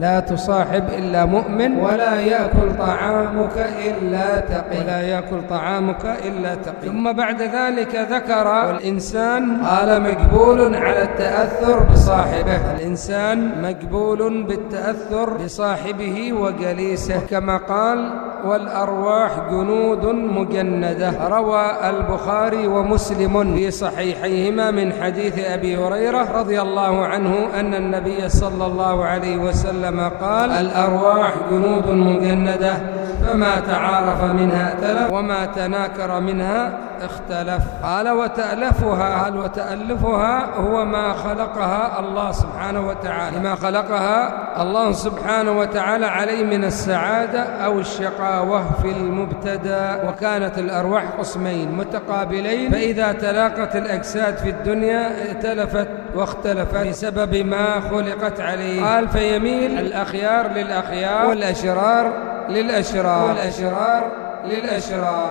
لا تصاحب إلا مؤمن، ولا يأكل طعامك إلا تقي، ولا يأكل طعامك إلا تقي. ثم بعد ذلك ذكر الإنسان قال مقبول على التأثر بصاحبه، الإنسان مقبول بالتأثر بصاحبه وجليسه، كما قال والأرواح جنود مجندة. روى البخاري ومسلم في صحيحيهما من حديث أبي هريرة رضي الله عنه أن النبي صلى الله عليه وسلم قال الأرواح جنود مجندة، فما تعارف منها ائتلف وما تناكر منها اختلف. قال وتألفها، هل وتألفها هو ما خلقها الله سبحانه وتعالى، ما خلقها الله سبحانه وتعالى عليه من السعادة أو الشقاوة في المبتدأ. وكانت الأرواح قسمين متقابلين، فإذا تلاقت الأجساد في الدنيا ائتلفت واختلفت بسبب ما خلقت عليه. قال فيميل الأخيار للأخيار والأشرار للأشرار والأشرار للأشرار.